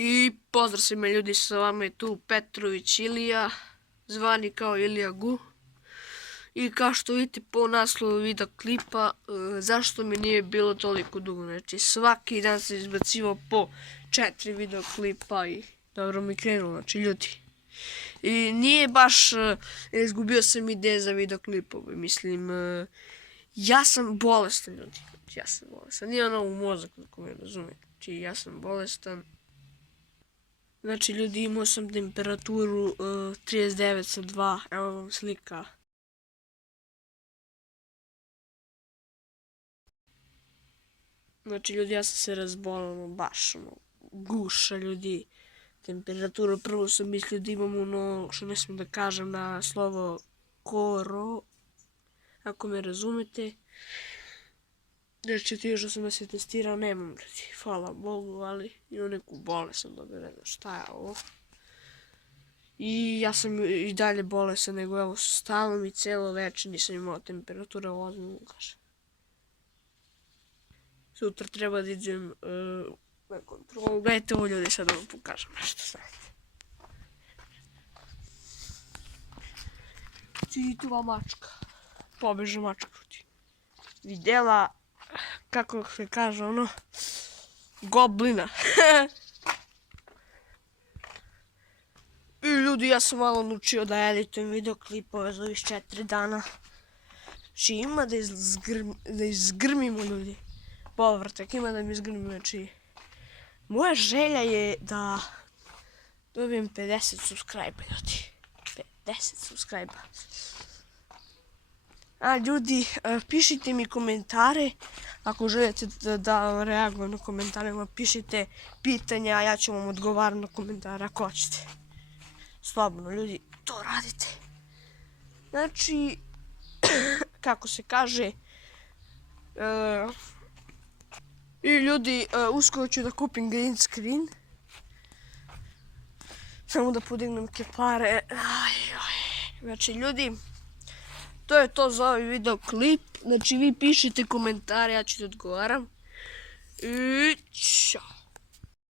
I pozdrav svima ljudi, sa vama je tu Petrović Ilija, zvani kao Ilija Gu. I kao što vidite po naslovu video klipa, zašto mi nije bilo toliko dugo, znači svaki dan sam izbacivao po 4 video klipa i dobro mi krenulo, znači ljudi. I nije baš, izgubio sam ideje za video klipove, mislim, ja sam bolestan ljudi, ja sam bolestan, nije ono u mozak, ako me razumijete, znači ja sam bolestan. Znači ljudi, imao sam temperaturu 39,2, evo vam slika. Znači ljudi, ja sam se razbolao, baš guša ljudi, temperaturu. Prvo sam mislio da imam ono što ne smijem da kažem na slovo koro, ako me razumete. Znači ti što sam da se testirao, nemam ljudi, hvala Bogu, ali imam neku bolest, dobro, ne znam šta je ovo. I ja sam i dalje bolesan, nego evo stalo mi celo večer, nisam imao temperatura, ozbiljno kažem. Sutra treba da idem na kontrolu, gledajte ovo ljudi, sad da vam pokažem nešto stavite. I tu vam mačka, pobeže mačka ljudi. Videla, kako se kaže ono, goblina. I ljudi, ja sam malo naučio da editujem video klipove za ovih 4 dana. Znači ima da izgrmimo ljudi. Povrtak, ima da mi izgrmimo, znači. Moja želja je da dobijem 50 subscribe ljudi. 50 subscribe. A ljudi, pišite mi komentare. Ako želite da reagujem na komentarima, pišite pitanja, a ja ću vam odgovarati na komentare ako hoćete. Slobodno ljudi, to radite. Znači, kako se kaže, i ljudi, uskoro ću da kupim green screen. Samo da podignem neke pare. Znači ljudi, to je to za ovaj video klip. Znači vi pišite komentare, ja ću da odgovaram. I čao.